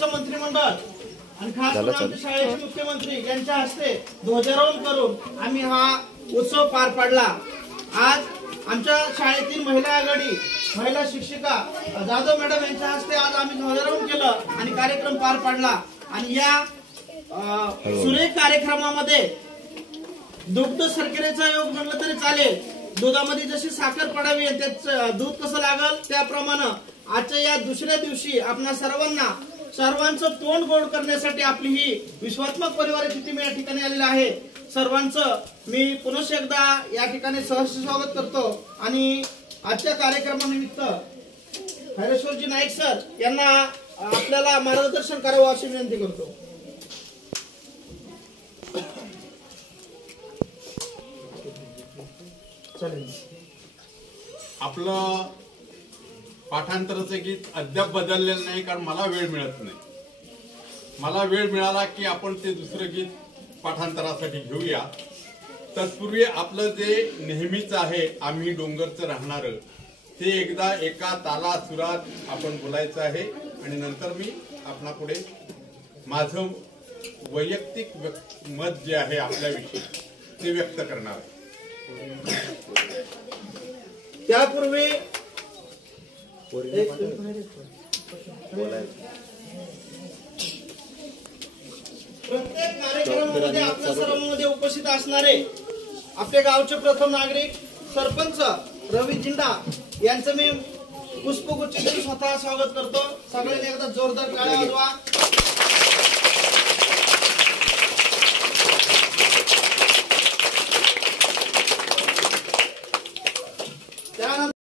शाळेचं मंत्रिमंडळ आणि खास करून आमच्या शाळेचे मुख्यमंत्री यांच्या हस्ते ध्वजारोहण करून आम्ही हा उत्सव पार पाडला। आज आमच्या शाळेतील महिला आघाडी महिला शिक्षिका जाधव मॅडम यांच्या हस्ते आज आम्ही ध्वजारोहण केलं आणि कार्यक्रम पार पाडला। आणि या सुरेख कार्यक्रमामध्ये दुग्ध शर्करेचा योग म्हणलं तरी चालेल। दुधामध्ये जशी साखर पडावी त्याच दूध कसं लागल त्याप्रमाणे आजच्या या दुसऱ्या दिवशी आपल्या सर्वांचं तोंड गोड करण्यासाठी आपली ही विश्वात्मक परिवाराची टीम या ठिकाणी आलेली आहे। सर्वांचं मी पुनश्च एकदा या ठिकाणी सहर्ष स्वागत करतो आणि आजच्या कार्यक्रमानिमित्त खैरेश्वरजी नाईक सर यांना आपल्याला मार्गदर्शन करावं अशी विनंती करतो। आपलं पाठांतराचं गीत अद्याप बदललेलं नाही, कारण मला वेळ मिळत नाही। मला वेळ मिळाला की आपण ते दुसरं गीत पाठांतरासाठी घेऊया। तत्पूर्वी आपलं जे नेहमीच आहे आम्ही डोंगरचं राहणार ते एकदा एका ताला सुरात आपण बोलायचं आहे आणि नंतर मी आपणापुढे माझं वैयक्तिक मत जे आहे आपल्याविषयी ते व्यक्त करणार आहे। त्यापूर्वी प्रत्येक कार्यक्रमामध्ये आपल्या सर्वांमध्ये उपस्थित असणारे आपल्या गावचे प्रथम नागरिक सरपंच रवी जिंदा यांचं मी पुष्पगुच्छ देऊन स्वतः स्वागत करतो। सगळ्यांनी एकदा जोरदार टाळ्या वाजवा।